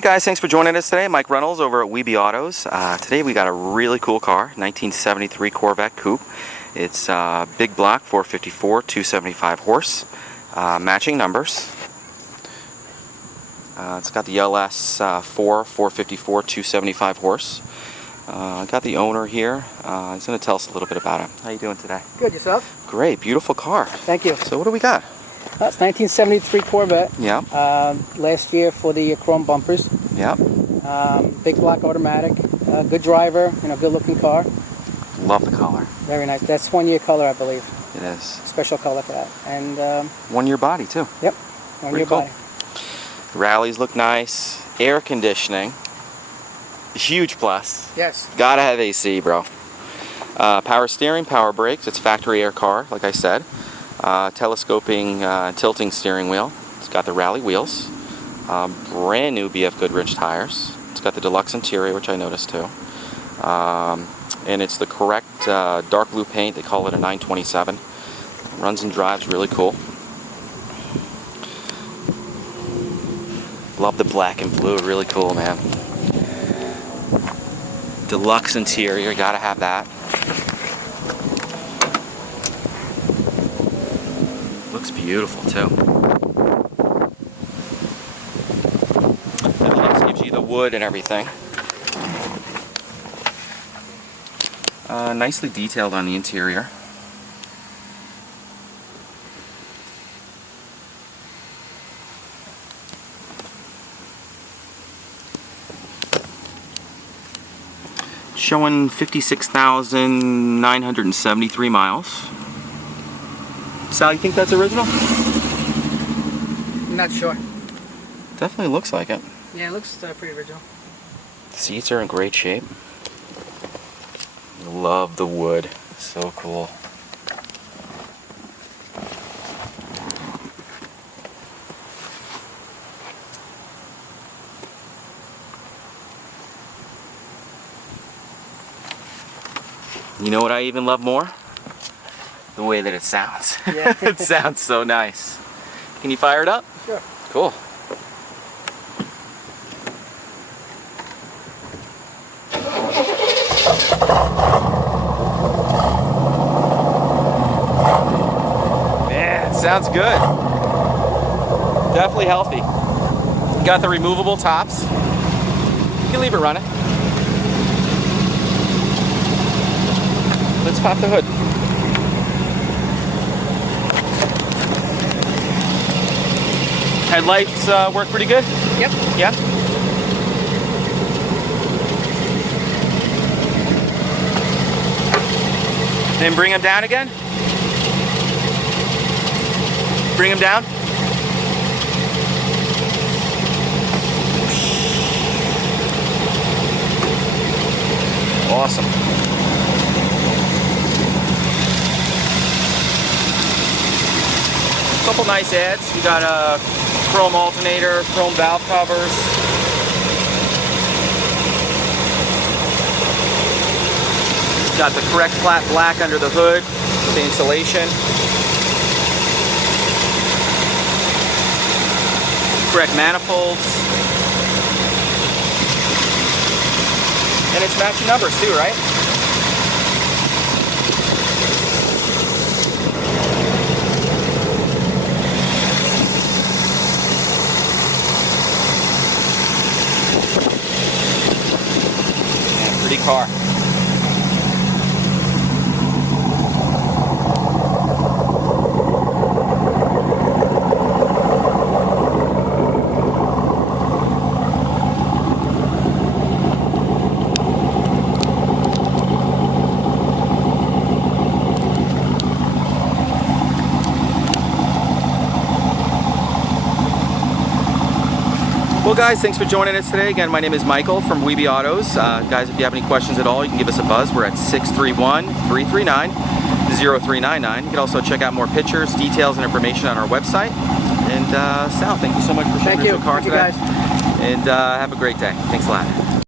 Hey guys, thanks for joining us today. Mike Runnalls over at WeBe Autos. Today we got a really cool car, 1973 Corvette Coupe. It's big block, 454, 275 horse, matching numbers. It's got the LS4, 454, 275 horse. I got the owner here. He's going to tell us a little bit about it. How you doing today? Good, yourself? Great, beautiful car. Thank you. So what do we got? That's 1973 Corvette. Yeah. Last year for the chrome bumpers. Yeah. Big block automatic. Good driver, good looking car. Love the color. Very nice. That's 1 year color, I believe. It is. Special color for that. And 1 year body too. Yep. 1 year cool. body. The rallies look nice. Air conditioning. Huge plus. Yes. Gotta have AC, bro. Power steering, power brakes. It's factory air car, like I said. Telescoping, tilting steering wheel. It's got the rally wheels. Brand new BF Goodrich tires. It's got the deluxe interior, which I noticed too. And it's the correct dark blue paint. They call it a 927. Runs and drives really cool. Love the black and blue. Really cool, man. Deluxe interior. Gotta have that. Looks beautiful too. The deluxe gives you the wood and everything. Nicely detailed on the interior. Showing 56,973 miles. Sal, you think that's original? Not sure. Definitely looks like it. Yeah, it looks pretty original. The seats are in great shape. Love the wood. So cool. You know what I even love more? The way that it sounds. Yeah. It sounds so nice. Can you fire it up? Sure. Cool. Man, it sounds good. Definitely healthy. Got the removable tops. You can leave it running. Let's pop the hood. Headlights work pretty good? Yep. Yeah? Then bring them down again. Bring them down. Awesome. Couple nice adds. We got a chrome alternator, chrome valve covers. Got the correct flat black under the hood, the insulation. Correct manifolds. And it's matching numbers too, right? Pretty car. Well guys, thanks for joining us today. Again, my name is Michael from WeBe Autos. Guys, if you have any questions at all, you can give us a buzz. We're at 631-339-0399. You can also check out more pictures, details, and information on our website. And Sal, thank you so much for showing us your car today. Thank you guys. And have a great day. Thanks a lot.